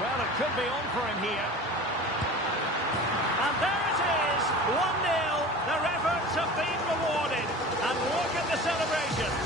Well, it could be on for him here. And there it is, 1-0. Their efforts have been rewarded. And look at the celebrations.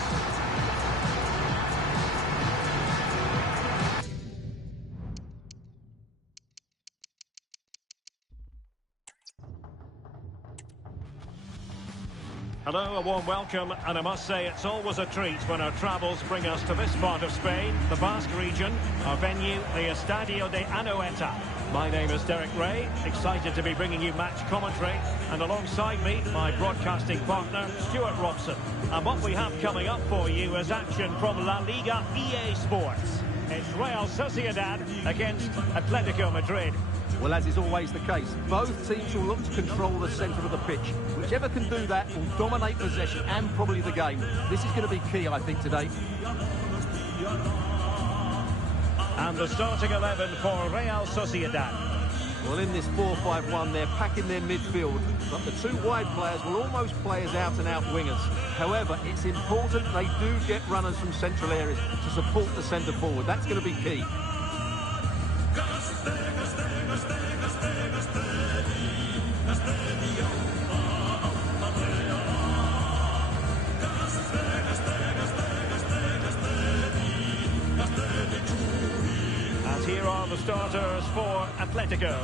Hello, a warm welcome, and I must say it's always a treat when our travels bring us to this part of Spain, the Basque region, our venue, the Estadio de Anoeta. My name is Derek Ray, excited to be bringing you match commentary, and alongside me, my broadcasting partner, Stuart Robson. And what we have coming up for you is action from La Liga EA Sports. It's Real Sociedad against Atletico Madrid. Well, as is always the case, both teams will look to control the centre of the pitch. Whichever can do that will dominate possession and probably the game. This is going to be key, I think, today. And the starting 11 for Real Sociedad. Well, in this 4-5-1, they're packing their midfield, but the two wide players will almost play as out-and-out wingers. However, it's important they do get runners from central areas to support the centre forward. That's going to be key. And here are the starters for Atletico.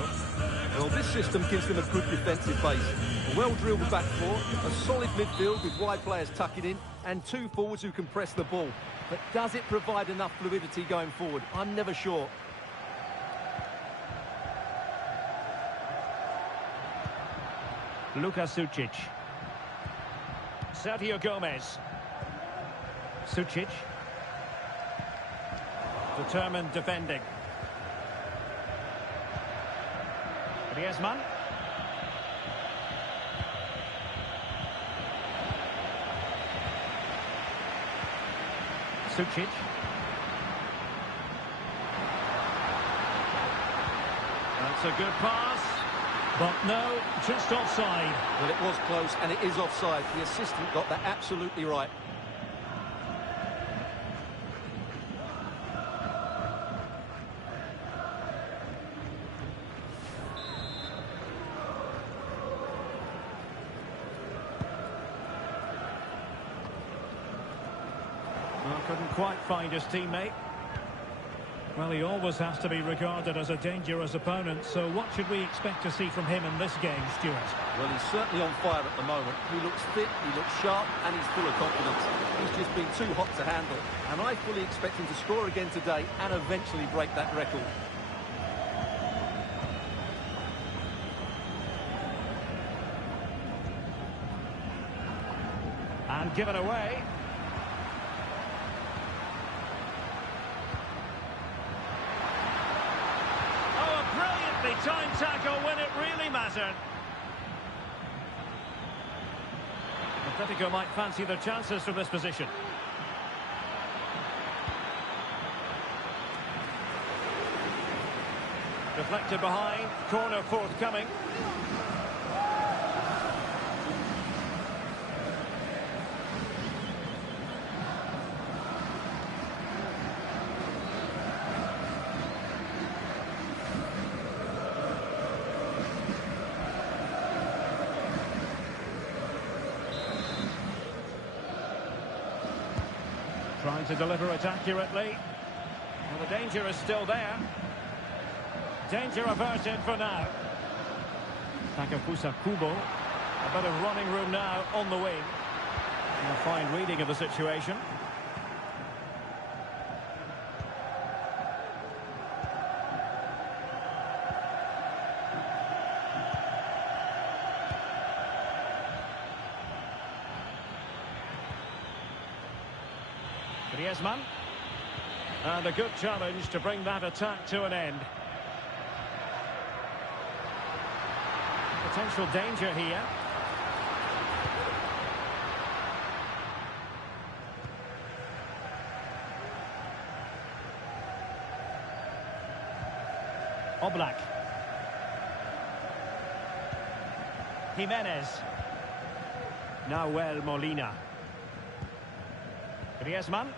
Well, this system gives them a good defensive base. A well-drilled back four, a solid midfield with wide players tucking in, and two forwards who can press the ball. But does it provide enough fluidity going forward? I'm never sure. Luka Sucic. Sergio Gomez. Sucic. Determined defending. Griezmann. Sucic. That's a good pass. But no, just offside. Well, it was close, and it is offside. The assistant got that absolutely right. Well, couldn't quite find his teammate. Well, he always has to be regarded as a dangerous opponent, so what should we expect to see from him in this game, Stuart? Well, he's certainly on fire at the moment. He looks fit, he looks sharp, and he's full of confidence. He's just been too hot to handle, and I fully expect him to score again today and eventually break that record. And given away. Time tackle when it really mattered. Atletico might fancy their chances from this position. Deflected behind, corner forthcoming. Trying to deliver it accurately. Well, the danger is still there. Danger averted for now. Takafusa Kubo. A bit of running room now on the wing. And a fine reading of the situation. Griezmann. And a good challenge to bring that attack to an end. Potential danger here. Oblak. Jimenez. Nahuel Molina. Griezmann.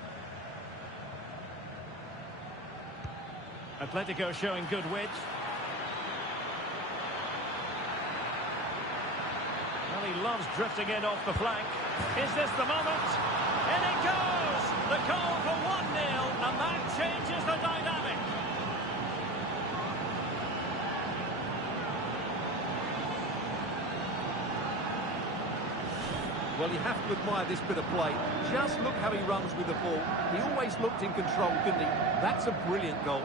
Atletico showing good width. Well, he loves drifting in off the flank. Is this the moment? In it goes! The goal for 1-0, and that changes the dynamic. Well, you have to admire this bit of play. Just look how he runs with the ball. He always looked in control, didn't he? That's a brilliant goal.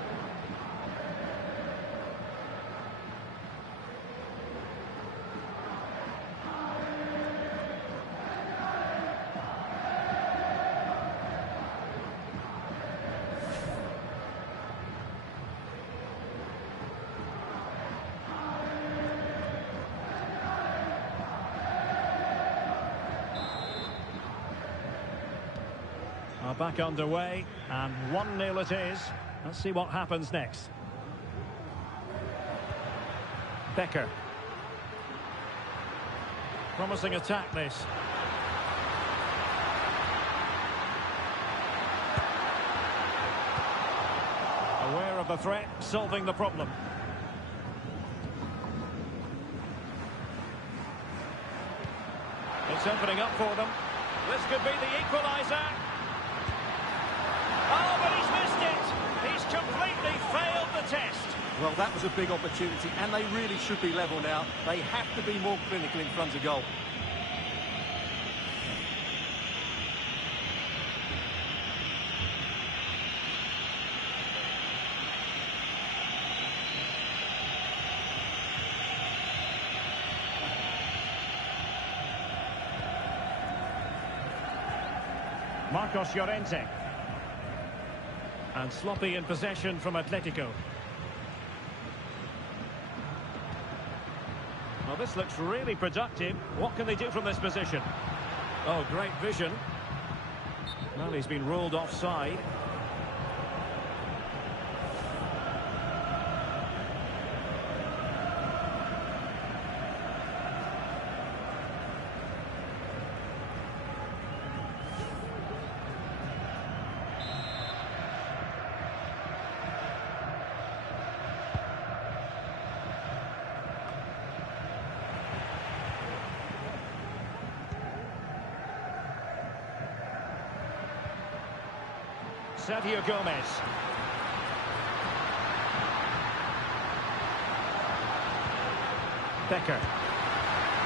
Back underway, and 1-0 it is. Let's see what happens next. Becker. Promising attack, this. Aware of the threat, solving the problem. It's opening up for them. This could be the equaliser. Oh, but he's missed it. He's completely failed the test. Well, that was a big opportunity, and they really should be level now. They have to be more clinical in front of goal. Marcos Llorente. And sloppy in possession from Atletico. Well, this looks really productive. What can they do from this position? Oh, great vision. Well, he's been ruled offside. Sergio Gomez. Becker.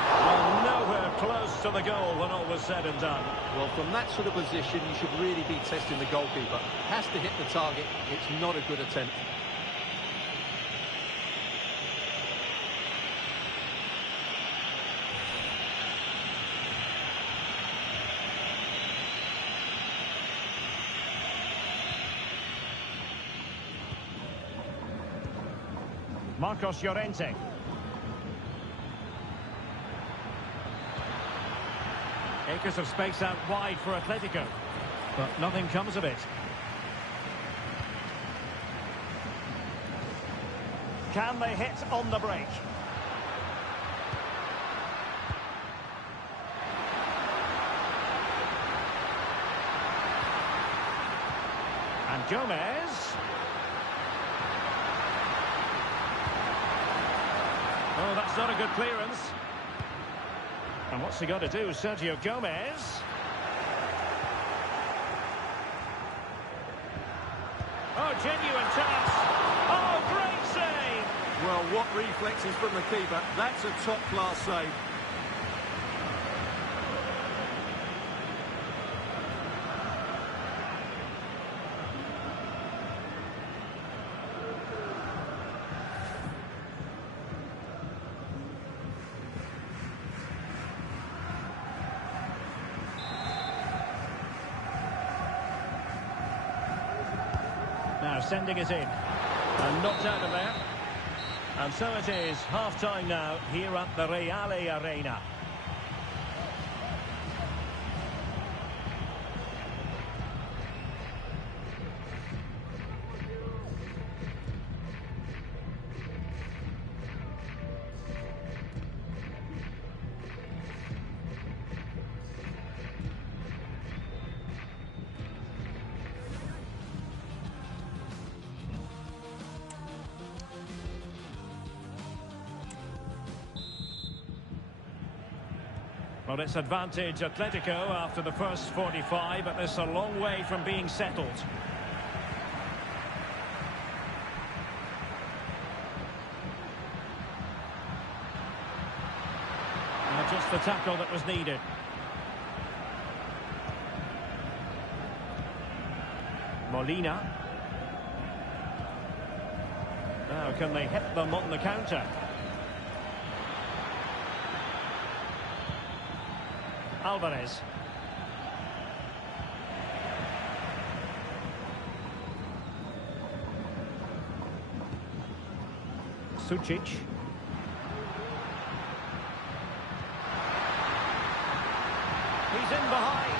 Well, nowhere close to the goal when all was said and done. Well, from that sort of position, you should really be testing the goalkeeper. Has to hit the target. It's not a good attempt. Marcos Llorente. Acres of space out wide for Atletico, but nothing comes of it. Can they hit on the break? And Gomez. Oh, that's not a good clearance. And what's he got to do, Sergio Gomez? Oh, genuine chance. Oh, great save. Well, what reflexes from the keeper. That's a top-class save. Now sending it in. And knocked out of there. And so it is, half-time now, here at the Reale Arena. Well, it's advantage Atletico after the first 45, but this is a long way from being settled. And just the tackle that was needed. Molina. Now, can they hit them on the counter? Alvarez. Sucic. He's in behind.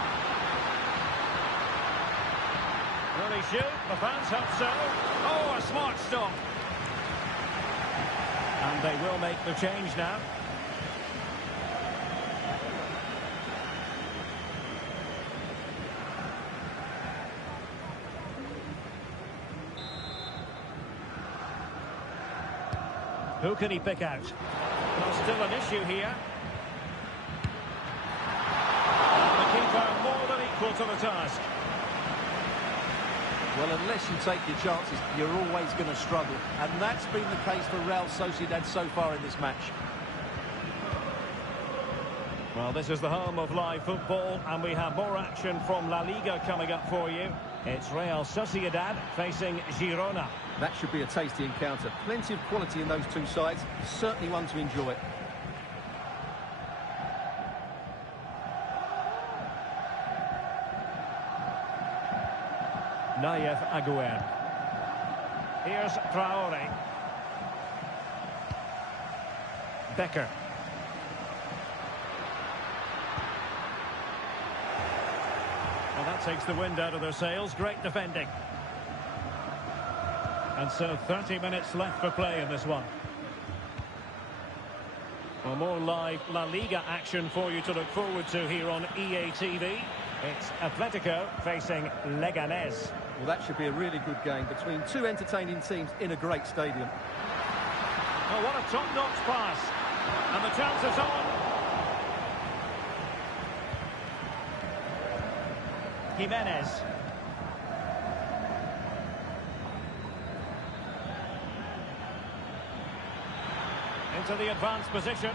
Will he shoot? The fans hope so. Oh, a smart stop. And they will make the change now. Who can he pick out? Well, still an issue here. And the keeper more than equal to the task. Well, unless you take your chances, you're always going to struggle. And that's been the case for Real Sociedad so far in this match. Well, this is the home of live football, and we have more action from La Liga coming up for you. It's Real Sociedad facing Girona. That should be a tasty encounter. Plenty of quality in those two sides. Certainly one to enjoy. Nayef Aguer. Here's Traore. Becker. Well, that takes the wind out of their sails. Great defending. And so 30 minutes left for play in this one. Well, more live La Liga action for you to look forward to here on EA TV. It's Atletico facing Leganés. Well, that should be a really good game between two entertaining teams in a great stadium. Oh, what a top-notch pass. And the chance is on. Jimenez. Into the advanced position.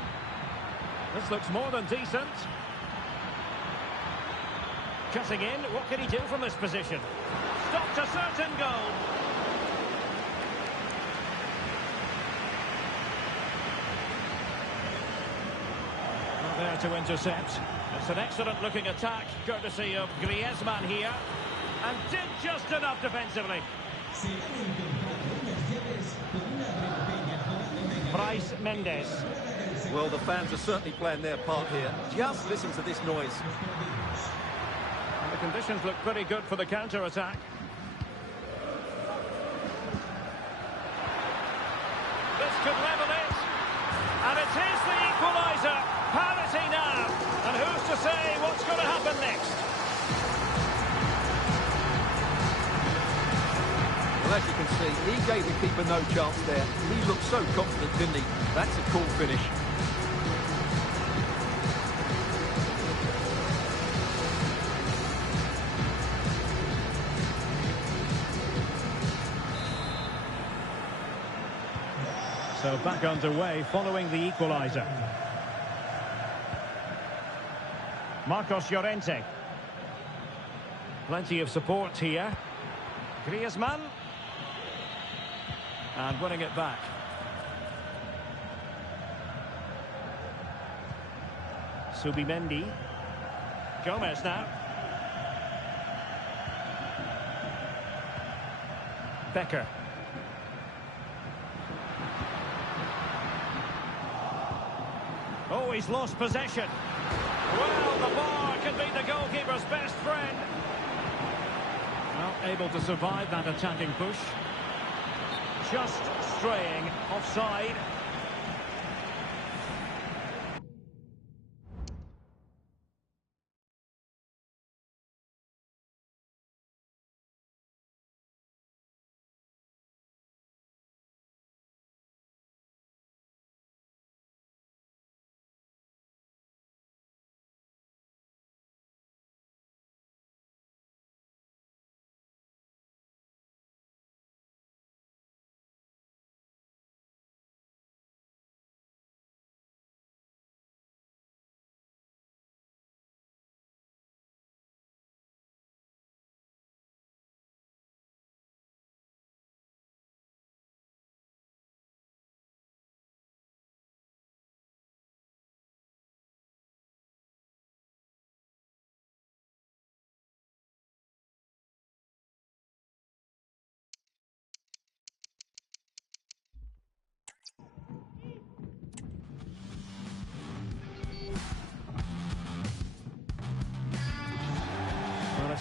This looks more than decent. Cutting in, what can he do from this position? Stopped a certain goal. Not there to intercept. It's an excellent looking attack, courtesy of Griezmann here. And did just enough defensively. Bryce Mendes. Well, the fans are certainly playing their part here. Just listen to this noise. And the conditions look pretty good for the counter-attack. This could level it. And it is the equaliser. Parity now. And who's to say what's going to happen next? Well, as you can see, he gave the keeper no chance there. He looked so confident, didn't he? That's a cool finish. So back underway following the equaliser. Marcos Llorente. Plenty of support here. Griezmann. And winning it back. Subimendi. Gomez now. Becker. Oh, he's lost possession. Well, the bar can be the goalkeeper's best friend. Not able to survive that attacking push. Just straying offside.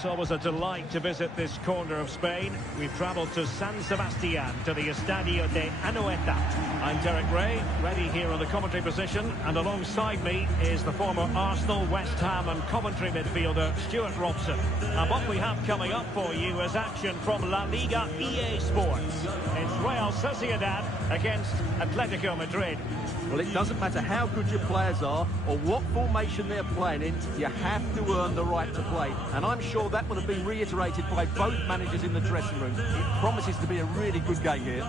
It's always a delight to visit this corner of Spain. We've travelled to San Sebastian, to the Estadio de Anoeta. I'm Derek Ray, ready here on the commentary position, and alongside me is the former Arsenal, West Ham and Coventry midfielder, Stuart Robson. And what we have coming up for you is action from La Liga EA Sports. It's Real Sociedad against Atletico Madrid. Well, it doesn't matter how good your players are or what formation they're playing in, you have to earn the right to play. And I'm sure that will have been reiterated by both managers in the dressing room. It promises to be a really good game here.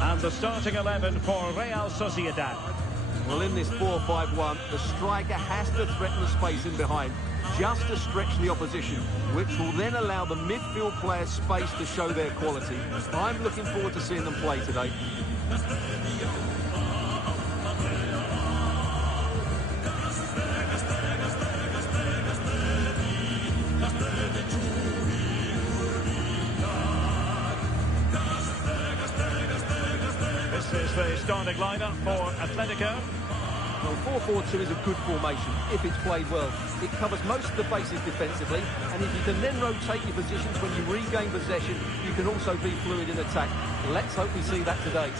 And the starting 11 for Real Sociedad. Well, in this 4-5-1, the striker has to threaten the space in behind, just to stretch the opposition, which will then allow the midfield players space to show their quality. I'm looking forward to seeing them play today. This is the starting lineup for Atletico. Well, 4-4-2 is a good formation if it's played well. It covers most of the bases defensively, and if you can then rotate your positions when you regain possession, you can also be fluid in attack. Let's hope we see that today.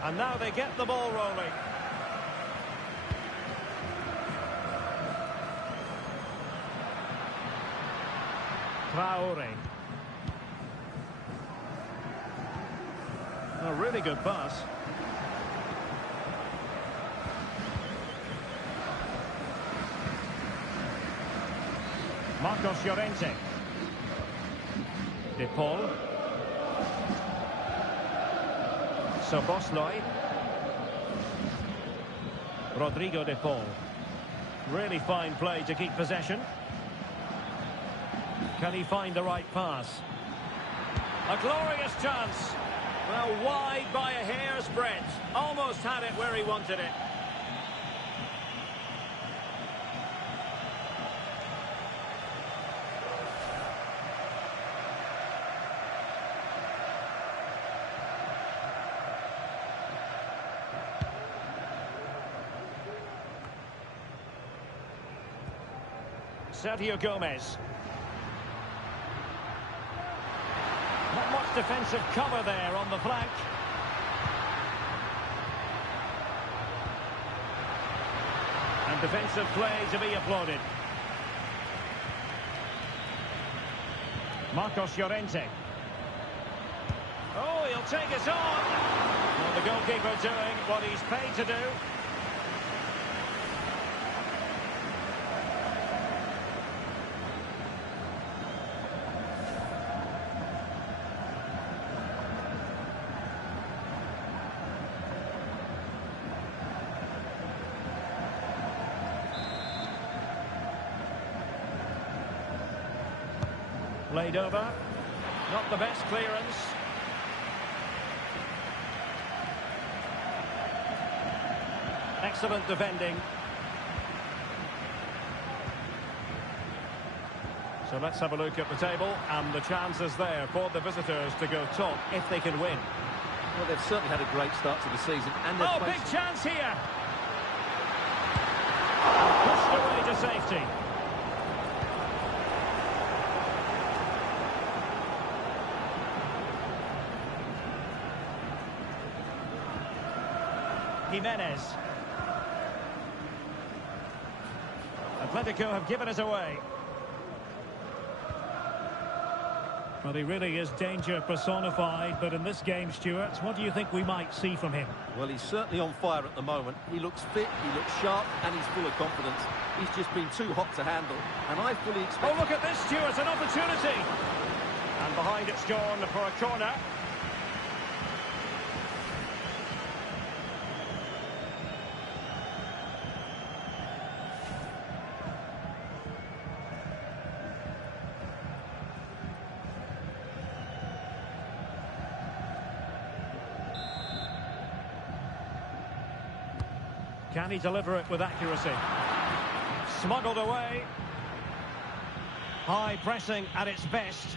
And now they get the ball rolling. Traore. A really good pass. Marcos Llorente. De Paul. Szoboszlai. Rodrigo de Paul. Really fine play to keep possession. Can he find the right pass? A glorious chance. Well, wide by a hair's breadth. Almost had it where he wanted it. Sergio Gomez. Not much defensive cover there on the flank. And defensive play to be applauded. Marcos Llorente. Oh, he'll take it on. Well, the goalkeeper doing what he's paid to do. Played over. Not the best clearance. Excellent defending. So let's have a look at the table, and the chances there for the visitors to go top if they can win. Well, they've certainly had a great start to the season. And oh, big chance here! Pushed away to safety. Jimenez. Atletico have given it away. Well, he really is danger personified, but in this game, Stuart, what do you think we might see from him? Well, he's certainly on fire at the moment. He looks fit, he looks sharp, and he's full of confidence. He's just been too hot to handle, and I fully expect... Oh, look at this, Stuart, an opportunity! And behind it's gone for a corner. Can he deliver it with accuracy? Smuggled away. High pressing at its best.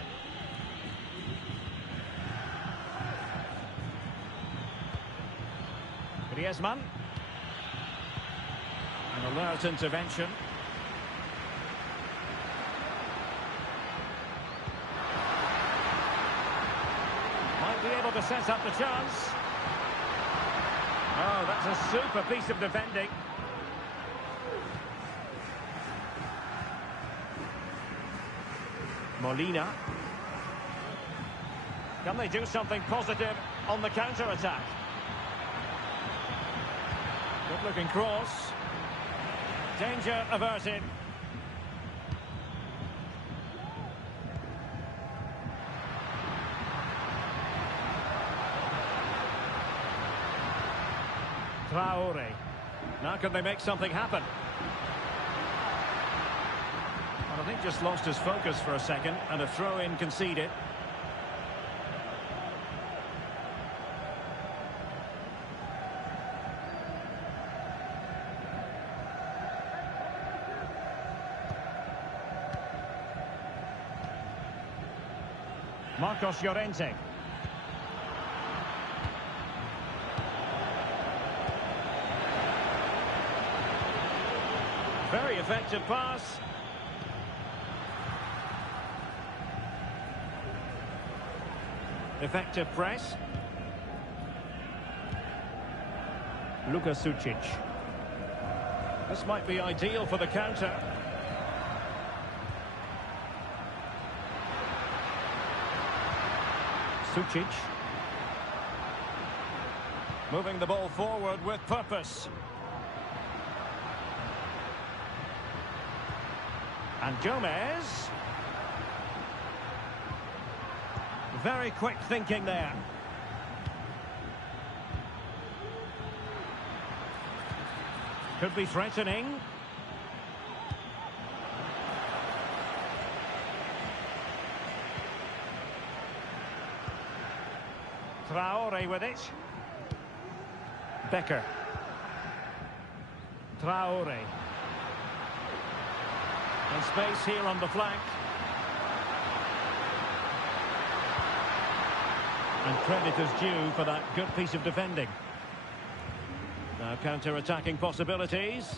Griezmann. An alert intervention. Might be able to set up the chance. Oh, that's a super piece of defending. Molina. Can they do something positive on the counter-attack? Good-looking cross. Danger averted. Traore. Now can they make something happen? Well, I think just lost his focus for a second, and a throw-in conceded. Marcos Llorente. Very effective pass. Effective press. Luka Sucic. This might be ideal for the counter. Sucic. Moving the ball forward with purpose. And Gomez. Very quick thinking there. Could be threatening. Traore with it. Becker. Traore. And space here on the flank. And credit is due for that good piece of defending. Now counter-attacking possibilities.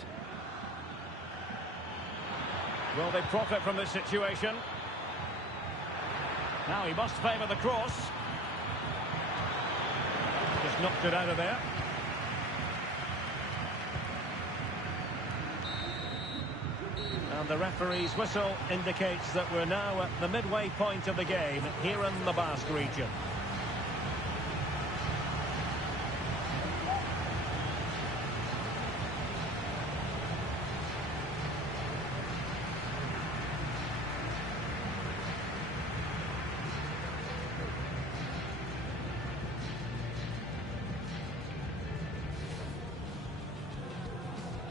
Will they profit from this situation? Now he must favour the cross. Just knocked it out of there. And the referee's whistle indicates that we're now at the midway point of the game here in the Basque region.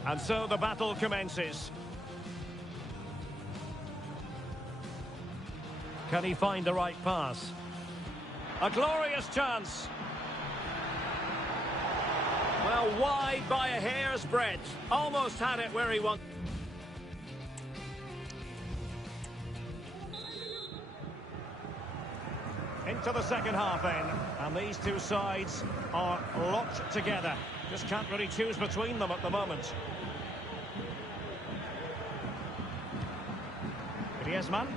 And so the battle commences. Can he find the right pass? A glorious chance. Well, wide by a hair's breadth. Almost had it where he wanted. Into the second half then. And these two sides are locked together. Just can't really choose between them at the moment. Griezmann.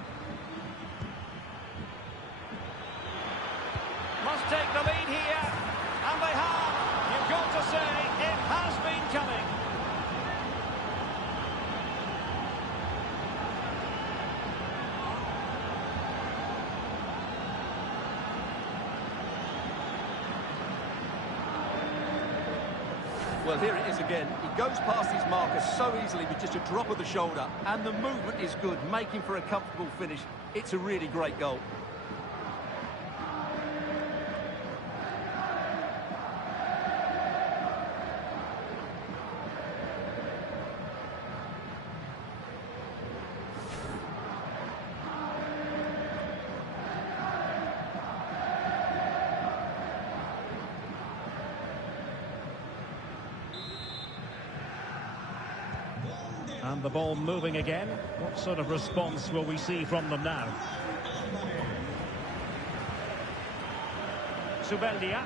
Must take the lead here. And they have. You've got to say, it has been coming. Well, here it is again. He goes past his marker so easily with just a drop of the shoulder, and the movement is good, making for a comfortable finish. It's a really great goal. And the ball moving again. What sort of response will we see from them now? Subeldia.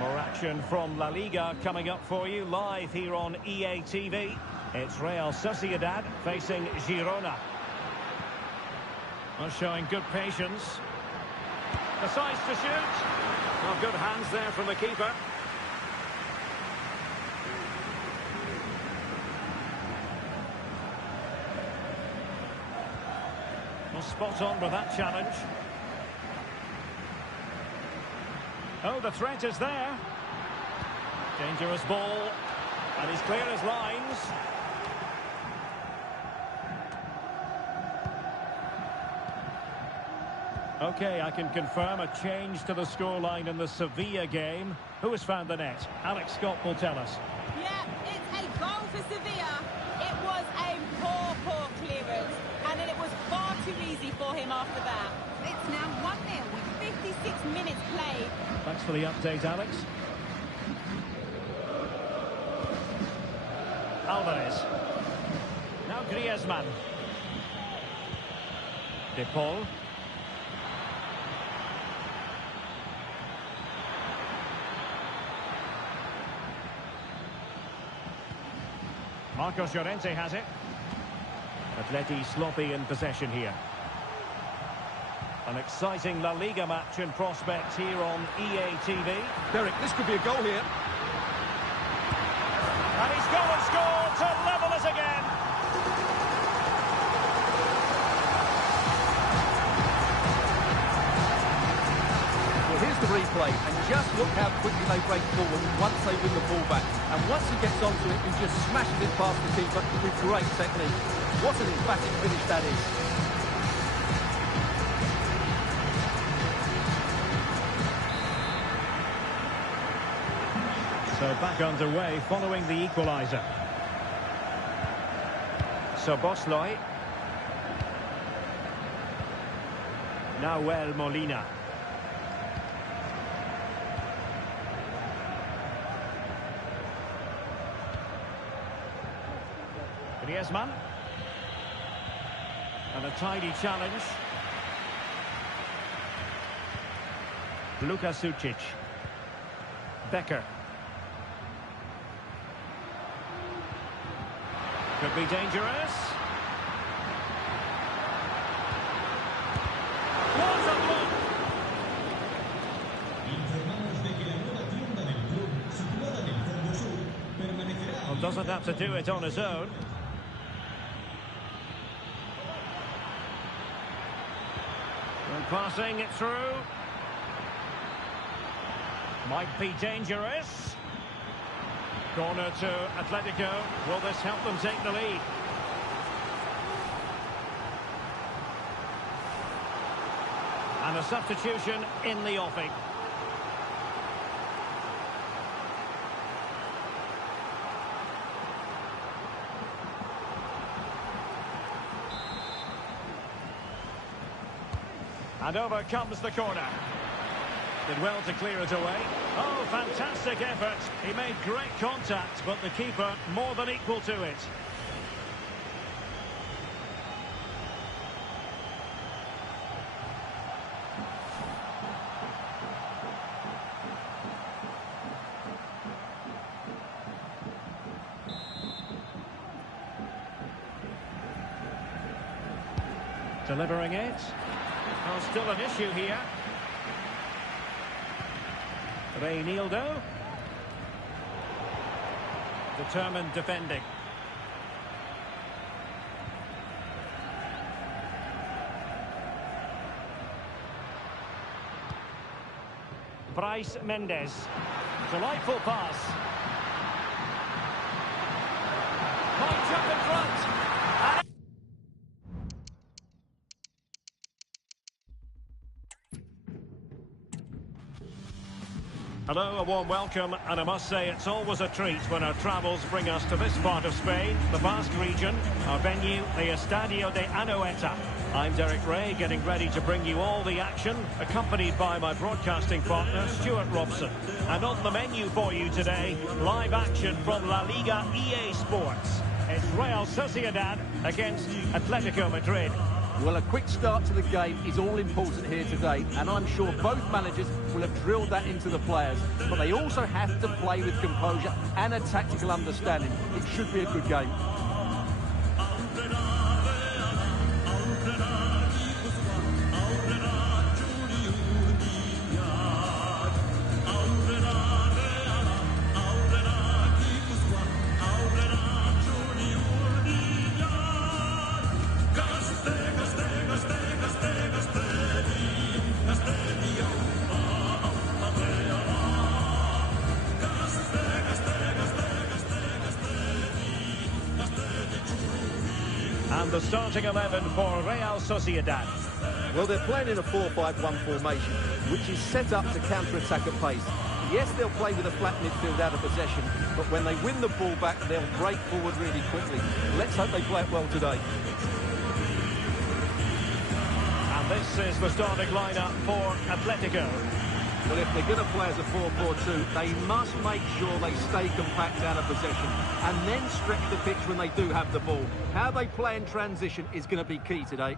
More action from La Liga coming up for you live here on EA TV. It's Real Sociedad facing Girona. Well, showing good patience. Decides to shoot. Well, good hands there from the keeper. Well, spot on with that challenge. Oh, the threat is there. Dangerous ball. And he's clear as lines. Okay, I can confirm a change to the scoreline in the Sevilla game. Who has found the net? Alex Scott will tell us. Yeah, it's a goal for Sevilla. It was a poor clearance, and then it was far too easy for him after that. It's now 1-0 with 56 minutes played. Thanks for the update, Alex. Alvarez. Now Griezmann. De Paul. Marcos Llorente has it. Atleti sloppy in possession here. An exciting La Liga match in prospect here on EA TV. Derek, this could be a goal here. And he's gone and scored to level us again. Well, here's the replay, and just look how quickly they break forward once they win the ball back. And once he gets onto it, he just smashes it past the keeper with great technique. What an emphatic finish that is. So back underway following the equaliser. Szoboszlai. Nahuel Molina. Griezmann. And a tidy challenge. Luka Sucic. Becker. Could be dangerous. What a block! Well, doesn't have to do it on his own. And passing it through. Might be dangerous. Corner to Atletico. Will this help them take the lead? And a substitution in the offing. And over comes the corner. Did well to clear it away. Oh, fantastic effort. He made great contact, but the keeper more than equal to it. Delivering it. Oh, still an issue here. Reinildo. Determined defending. Bryce Mendes. Delightful pass. Points up in front. Hello, a warm welcome, and I must say it's always a treat when our travels bring us to this part of Spain, the Basque region, our venue, the Estadio de Anoeta. I'm Derek Ray, getting ready to bring you all the action, accompanied by my broadcasting partner, Stuart Robson. And on the menu for you today, live action from La Liga EA Sports. It's Real Sociedad against Atletico Madrid. Well, a quick start to the game is all important here today, and I'm sure both managers will have drilled that into the players. But they also have to play with composure and a tactical understanding. It should be a good game. And the starting 11 for Real Sociedad. Well, they're playing in a 4-5-1 formation, which is set up to counter-attack at pace. Yes, they'll play with a flat midfield out of possession, but when they win the ball back, they'll break forward really quickly. Let's hope they play it well today. And this is the starting lineup for Atletico. Well, if they're going to play as a 4-4-2, they must make sure they stay compact out of possession and then stretch the pitch when they do have the ball. How they play in transition is going to be key today.